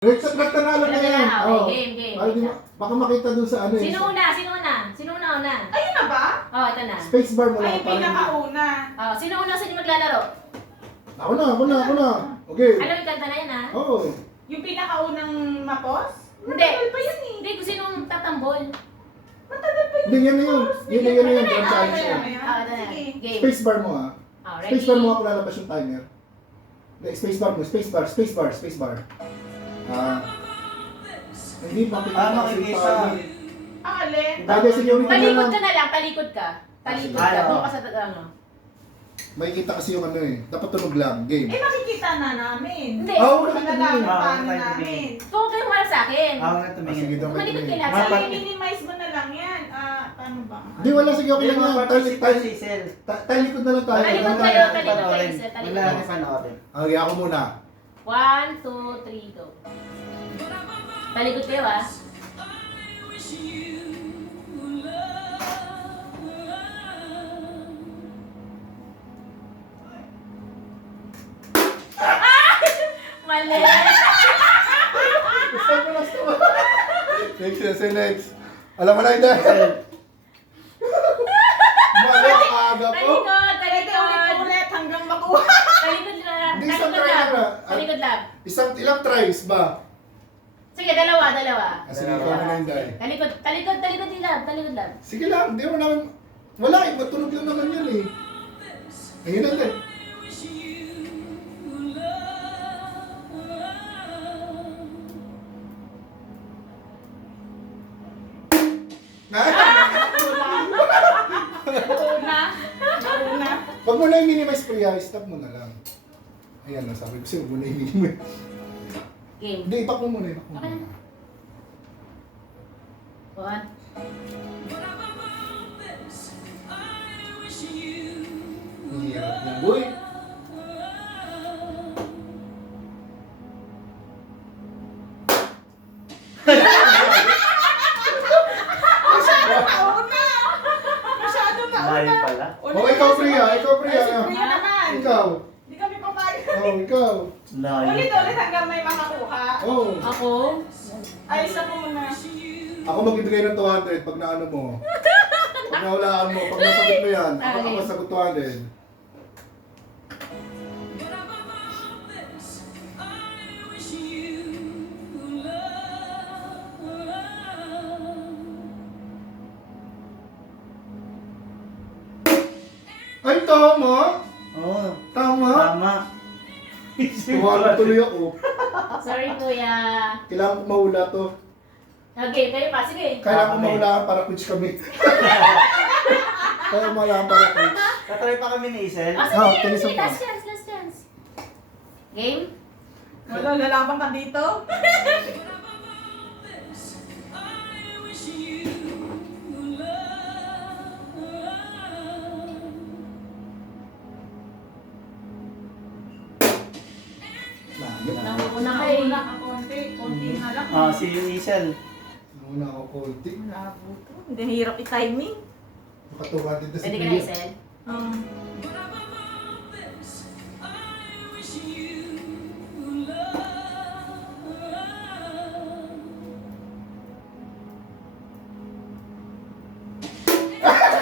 Red nanalo na yan. Okay, game. Baka makita dun sa ano eh. Sino una? Sino una? Ayun na ba? Oh, ito na. Space bar mo lang. Ay, pinakauna. Oh, sino una sa inyo maglalaro? Ako na. Okay. Alam yung kanta na yan, ha? Oo. Yung pinakaunang mapos? Hindi. Matagal pa yun eh. Hindi, kung sinong tatambol. Matagal pa yun. Hindi, yan na yun. Yun na yun. Drum Ah, challenge ito yun. na. Ah, ito na. Sige. Game. Space bar mo ah. Oh, Space bar mo ako lalabas yung timer. Hindi, space bar mo. Space bar. Hindi makikita kasi yung makikita. power. Ang alin? Bagay sa security na Talikod lang. ka na lang, talikod ka. Talikod Ay, ka. oo. Doon ka sa ano. Makikita kasi yung ano eh. Dapat tunog lang. Game. Eh, makikita na namin. Hindi. Oo, Malalaman Ah, paano okay, namin. Kung kayo marap sa akin. Ako na Sige tumingin. daw. Malikot ka lang. Mapat- Kasi minimize mo na lang yan. Paano ba? Hindi, wala. Sige, okay lang yan. Talikod na lang tayo. Talikod Wala. kayo, talikod kayo, sir, talikod. Wala na panoorin. Okay, ako muna. 1, 2, 3, go. Talikod kayo, ha? Mali. Next. Alam mo na hindi. Mali ang aga po. Talikod. Ulit hanggang makuha. Talikod lang. Hindi, isang Talikod try lang. na. Talikod lang. Ilang tries ba? Sige, dalawa. Sige, ikaw na hindi. Talikod lang. Sige lang, hindi mo naman. Wala eh, matunog lang naman yun eh. Ayun na din. Una. Pag mo na i-minimize priya, stop mo na lang. Ayan na, sabi ko sa'yo, huwag mo na i-minimize. Game. Hindi, ipak mo muna. Okay. 1. Ang hirap niya, boy. Una. Masyado na Layo una. pala. Oh, ikaw priya. Ay, si Priya naman. Ikaw. Hindi kami papayag. Oh, ikaw. Layo. Ulit hanggang may makakuha. Oh. Ako? Ayos na po muna. Ako magbibigay ng 200 pag naano mo. Pag nahulaan mo, pag nasagot mo yan, ako Okay. sagot 200. Ay, tama! Oo. Tama! Tama. Tuwala tuloy ako. Sorry, kuya. Kailangan ko mahula to. Okay, kayo pa. Sige. Kailangan ko mahulaan para quits kami. Kaya mahulaan para quits. Tatry pa kami ni Isel. Oh, Oh, sige, tuloy sige. sa Last chance. Game? Wala, lalaban ka dito. Nauna ka eh. Una ka konti na lang. Si Isel. Nauna ako konti. Labo to. Hindi hirap i-timing. Makatuwa din na si Pwede ka na, Priya. Isel?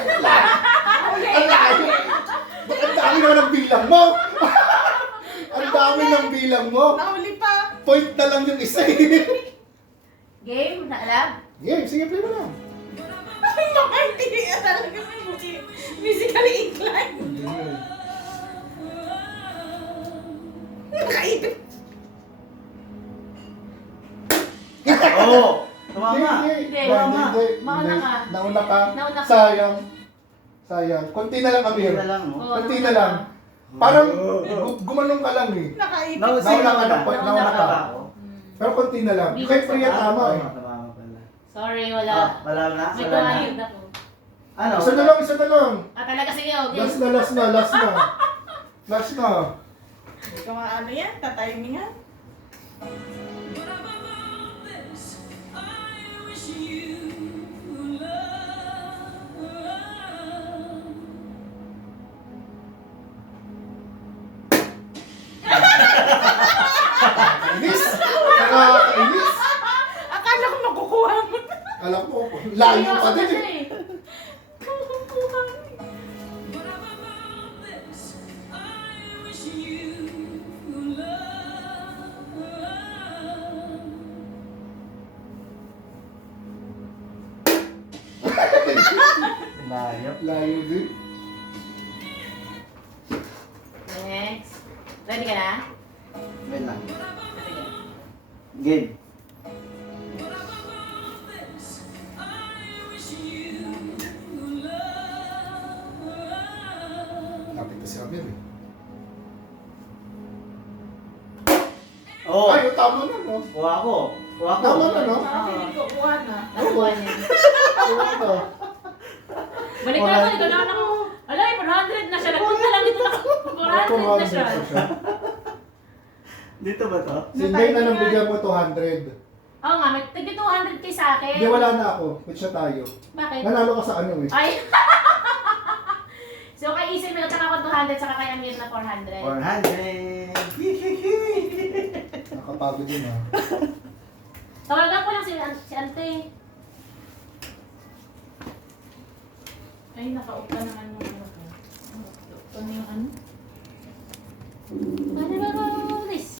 Ang layo! Ba't ang dami naman ng bilang mo? Ang dami ng bilang mo! Nahuli pa. Point na lang yung isa eh. Game? Naalam? Yeah, sige, play mo lang. Ay, hindi. Talaga may musically inclined. Nakaipit. Oo. Tumama. Hindi. Mauna ka. Nauna ka. Nauna ka. Sayang. Konti na lang, Amir. Konti na lang, oh. Konti na lang. Parang gumanong ka lang eh. Nakaipit. Nauna ka ng point, nauna ka. Pero konti na lang. Kay Priya tama eh. Tumama pala. Sorry, wala. Wala na? May Wala na? tumayod ako. Ano? Isa na lang. Talaga sige, okay. Last na. Last na. Hindi ka ano yan, tatimingan. Miss! Alam mo, layo pa din siya eh. eh. Layo. Layo din. Next. Ready ka na? Wait lang. Sige. Game. Lapit na si Amir eh. Oh! Ay, tama na no? Kuha ko. Kuha ko. Tama na no? Parang feeling ko, kuha na. Nakuha niya. Tama na. Balik na ako, ikaw na ako. Alay, 400 na siya. Nagpunta lang dito na 400 na siya. Dito ba to? Si Inday na nang bigyan mo 200. Oo nga, may tigil 200 kay sa akin. Hindi, wala na ako. Which na tayo. Bakit? Nanalo ka sa ano eh. Ay! So kay Isay may nataka ko 200, saka kay Amir na 400. 400. Nakapagod din ah. Tawagan ko lang si Ante. Ay, nakaupa naman yung ano ko. Ano yung ano? Ano ba ba?